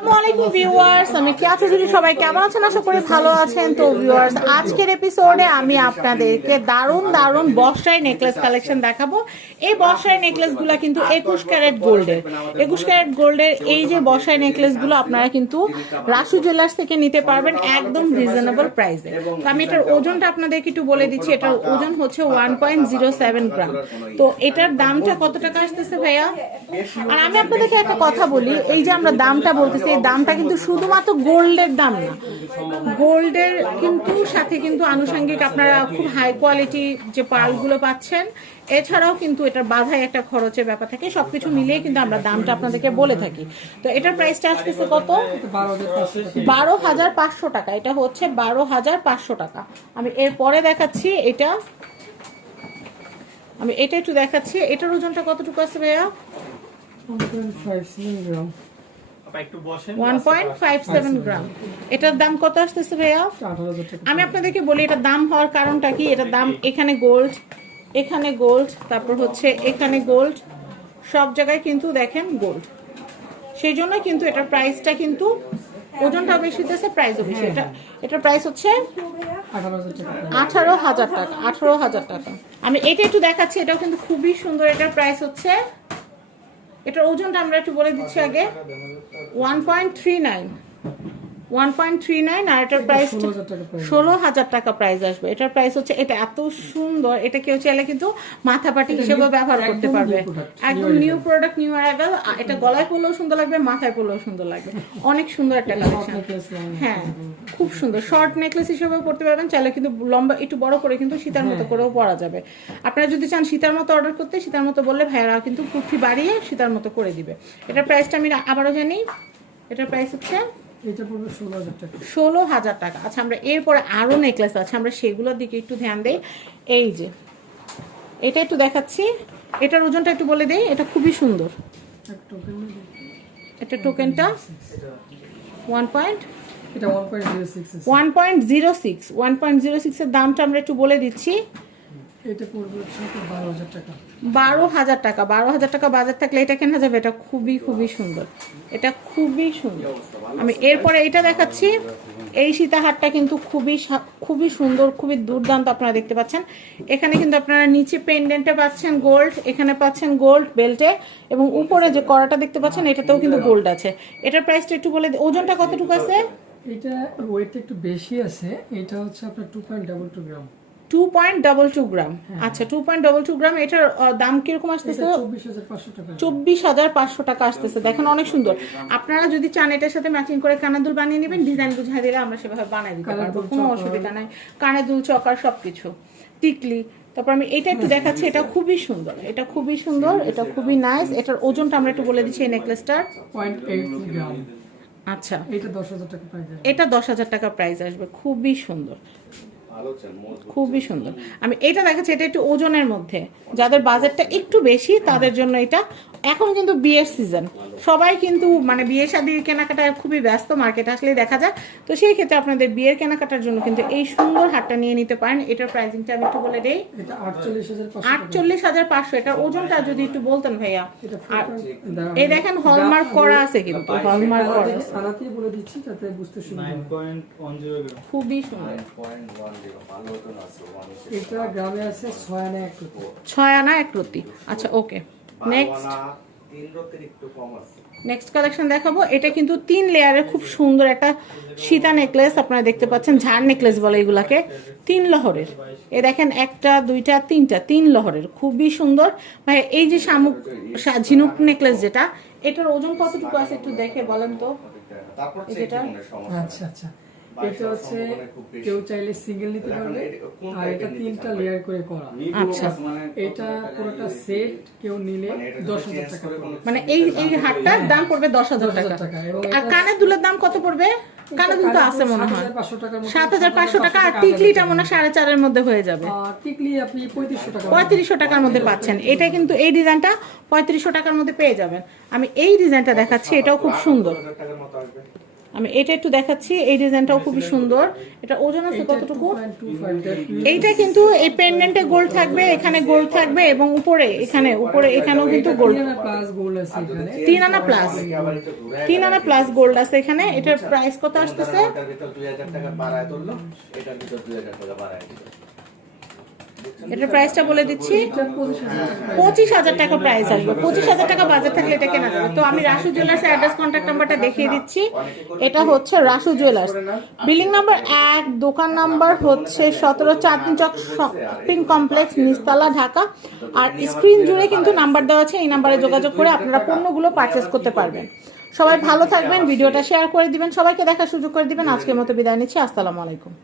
আসসালামু ভিউয়ার্স, আমি কেয়া চৌধুরী। সবাই কেমন আছেন? আশা করি ভালো আছেন। তো ভিউয়ার্স, আজকের এপিসোডে আমি আপনাদেরকে দারুণ দারুণ বর্ষায় নেকলেস কালেকশন দেখাবো। এই বর্ষায় নেকলেসগুলো কিন্তু 21 ক্যারেট গোল্ডের। 21 ক্যারেট গোল্ডের এই যে বর্ষায় নেকলেসগুলো আপনারা কিন্তু রাসু জুয়েলার্স থেকে নিতে পারবেন একদম রিজনেবল প্রাইসে। তো আমি এটার ওজনটা আপনাদেরকে একটু বলে দিচ্ছি। এটার ওজন হচ্ছে 1.07 গ্রাম। তো এটার দামটা কত টাকা আসতেছে ভাইয়া? আর আমি আপনাদেরকে একটা কথা বলি, এই যে আমরা দামটা বলতেছি, এই দামটা কিন্তু শুধুমাত্র গোল্ডের দাম না, গোল্ডের কিন্তু সাথে কিন্তু আনুষঙ্গিক আপনারা খুব হাই কোয়ালিটি যে পার্লগুলো পাচ্ছেন, এছাড়াও কিন্তু এটার বাধায় একটা খরচের ব্যাপার থাকে। সবকিছু মিলিয়ে কিন্তু আমরা দামটা আপনাদেরকে বলে থাকি। তো এটার প্রাইসটা আসতেছে কত? 12,500 টাকা। এটা হচ্ছে 12,500 টাকা। আমি এরপরে দেখাচ্ছি এটা, আমি এটা একটু দেখাচ্ছি। এটার ওজনটা কতটুকু আছে ভাইয়া? 1.57 গ্রাম। এটার দাম কত আসতেছে ভাইয়া? আমি আপনাদেরকে বলি এটার দাম হওয়ার কারণটা কি। এটার দাম এখানে গোল্ড, এখানে গোল্ড, তারপর হচ্ছে এখানে গোল্ড, সব জায়গায় কিন্তু দেখেন গোল্ড, সেই জন্য কিন্তু এটার প্রাইসটা কিন্তু ওজনটা বেশি দিতেছে, প্রাইসও বেশি। এটার প্রাইস হচ্ছে 18,000 টাকা। 18,000 টাকা। আমি এটা একটু দেখাচ্ছি, এটাও কিন্তু খুবই সুন্দর। এটার প্রাইস হচ্ছে, এটার ওজনটা আমরা একটু বলে দিচ্ছি আগে, 1.39 আর এটার প্রাইস 16,000 টাকা প্রাইস আসবে। এটার প্রাইস হচ্ছে, এটা এত সুন্দর, এটা কেউ চাইলে কিন্তু মাথাপাটি হিসেবে ব্যবহার করতে পারবে। একদম নিউ প্রোডাক্ট, নিউ অ্যারাইভাল। এটা গলায় পরলেও সুন্দর লাগবে, মাথায় পরলেও সুন্দর লাগবে। অনেক সুন্দর একটা কালেকশন। হ্যাঁ, খুব সুন্দর। শর্ট নেকলেস হিসেবেও পরতে পারবেন, চাইলে কিন্তু লম্বা একটু বড় করে কিন্তু সীতার মতো করেও পরা যাবে। আপনারা যদি চান সীতার মতো অর্ডার করতে, সীতার মতো বললে ভাইয়ারা কিন্তু কুর্তি বাড়িয়ে সীতার মতো করে দিবে। এটার প্রাইসটা আমি আবারও জানি, এটার প্রাইস হচ্ছে 16,000 টাকা। আচ্ছা, আমরা এরপরে আরো নেকলেস আছে, আমরা সেগুলোর দিকে একটু ধ্যান দেই। এই যে এটা একটু দেখাচ্ছি, এটার ওজনটা একটু বলে দেই। এটা খুবই সুন্দর। এটা টোকেনটা 1.06 এর দামটা আমরা একটু বলে দিচ্ছি। এটা পড়বে 12,000 টাকা। 12,000 টাকা। 12,000 টাকা বাজার থাকলে এটা কেনা যাবে। এটা খুবই খুবই সুন্দর, এটা খুবই সুন্দর। আমি এরপরে এটা দেখাচ্ছি। এই সীতাহারটা কিন্তু খুবই সুন্দর, খুবই দুর্দান্ত। আপনারা দেখতে পাচ্ছেন এখানে কিন্তু আপনারা নিচে পেন্ডেন্টে পাচ্ছেন গোল্ড, এখানে পাচ্ছেন গোল্ড বেল্টে, এবং উপরে যে কড়াটা দেখতে পাচ্ছেন এটাতেও কিন্তু গোল্ড আছে। এটার প্রাইসটা একটু বলে, ওজনটা কতটুকু আছে? এটা ওয়েটটা একটু বেশি আছে। এটা হচ্ছে আপনার 2.22 গ্রাম। 2.22 গ্রাম। আচ্ছা, 2.22 গ্রাম। এটার দাম কিরকম আসতেছে? 24,500 টাকা। 24,500 টাকা আসতেছে। দেখেন অনেক সুন্দর। আপনারা যদি চান এটার সাথে ম্যাচিং করে কানের দুল বানিয়ে নেবেন, ডিজাইন বুঝিয়ে দিলে আমরা সেভাবে বানিয়ে দিতে পারবো, কোনো অসুবিধা নাই। কানের দুল, চকার, সবকিছু, টিকলি। তারপর আমি এটা একটু দেখাচ্ছি। এটা খুবই সুন্দর, এটা খুবই সুন্দর, এটা খুবই নাইস। এটার ওজনটা আমরা একটু বলে দিচ্ছি। এই নেকলেসটার 0.8 গ্রাম। আচ্ছা, এটা 10,000 টাকা প্রাইস আসবে। এটা 10,000 টাকা প্রাইস আসবে। খুবই সুন্দর, খুবই সুন্দর। আমি এটা দেখাচ্ছি, এটা একটু ওজনের মধ্যে, যাদের বাজেটটা একটু বেশি তাদের জন্য এটা। এখন কিন্তু বিয়ের সিজন, সবাই কিন্তু মানে বিয়ে শাদির কেনাকাটায় খুবই ব্যস্ত, মার্কেট আসলেই দেখা যায়। তো সেই ক্ষেত্রে আপনাদের বিয়ের কেনাকাটার জন্য কিন্তু এই সুন্দর হারটা নিয়ে নিতে পারেন। এটার প্রাইসিংটা আমি একটু বলে দেই। এটা 48,500। 48,500। এটার ওজনটা যদি একটু বলতেন ভাইয়া। এই দেখেন হলমার্ক করা আছে, কিন্তু হলমার্ক করা আছে। আনাতেই বলে দিচ্ছি যাতে বুঝতে সুবিধা হয়। 9.10 গ্রাম। খুবই সুন্দর। এটা গ্রামে আছে 6 আনা 1 রতি। 6 আনা 1 রতি। আচ্ছা, ওকে। নেক্সট কালেকশন দেখাবো। এটা কিন্তু 3 লেয়ারের খুব সুন্দর একটা সীতা নেকলেস। আপনারা দেখতে পাচ্ছেন ঝাড় নেকলেস বলে এগুলাকে। 3 লহরের। এ দেখেন, 1টা 2টা 3টা 3 লহরের, খুবই সুন্দর। ভাই এই যে শামুক ঝিনুক নেকলেস যেটা, এটার ওজন কতটুকু আছে একটু দেখে বলেন তো। আচ্ছা আচ্ছা, এটা হচ্ছে কেউ চাইলে সিঙ্গেল নিতে পারবে, আর এটা 3টা লেয়ার করে করা। আচ্ছা, এটা পুরোটা সেট কেউ নিলে 10,000 টাকা পড়বে। মানে এই হারটার দাম পড়বে 10,000 টাকা। আর কানের দুলের দাম কত পড়বে? কানের দুল তো আছে মনে হয় 7,500 টাকা। আর টিকলিটা মনে হয় 4.5 মধ্যে হয়ে যাবে। টিকলি আপনি 3500 টাকার মধ্যে পাচ্ছেন। এটা কিন্তু এই ডিজাইনটা 3500 টাকার মধ্যে পেয়ে যাবেন। আমি এই ডিজাইনটা দেখাচ্ছি, এটাও খুব সুন্দর। আমি এটা একটু দেখাচ্ছি, এই ডিজাইনটাও খুবই সুন্দর। এটা ওজন আছে কতটুকু? 2.25 এইটা কিন্তু এই পেন্ডেন্টে গোল্ড থাকবে, এখানে গোল্ড থাকবে এবং উপরে এখানেও কিন্তু গোল্ড, 3 আনা প্লাস গোল্ড আছে এখানে। 3 আনা প্লাস, 3 আনা প্লাস গোল্ড আছে এখানে। এটার প্রাইস কত আসতেছে? এটার ভিতর 2000 টাকা বাড়ায় তুললো, এটার ভিতর 2000 টাকা বাড়ায় দিল। এটার প্রাইসটা বলে দিচ্ছি, 25,000 টাকা প্রাইস আসবে। 25,000 টাকা বাজার থাকলে এটা কেনা যাবে। তো আমি রাসু জুয়েলার্স অ্যাড্রেস কন্ট্যাক্ট নাম্বারটা দেখিয়ে দিচ্ছি। এটা হচ্ছে রাসু জুয়েলার্স, বিল্ডিং নাম্বার 1, দোকান নাম্বার হচ্ছে 17, চাঁদনী চক শপিং কমপ্লেক্স, নিচতলা, ঢাকা। আর স্ক্রিন জুড়ে কিন্তু নাম্বার দেওয়া আছে, এই নাম্বারে যোগাযোগ করে আপনারা পণ্যগুলো পারচেস করতে পারবেন। সবাই ভালো থাকবেন, ভিডিওটা শেয়ার করে দিবেন, সবাইকে দেখার সুযোগ করে দিবেন। আজকের মতো বিদায় নিচ্ছি, আসসালামু আলাইকুম।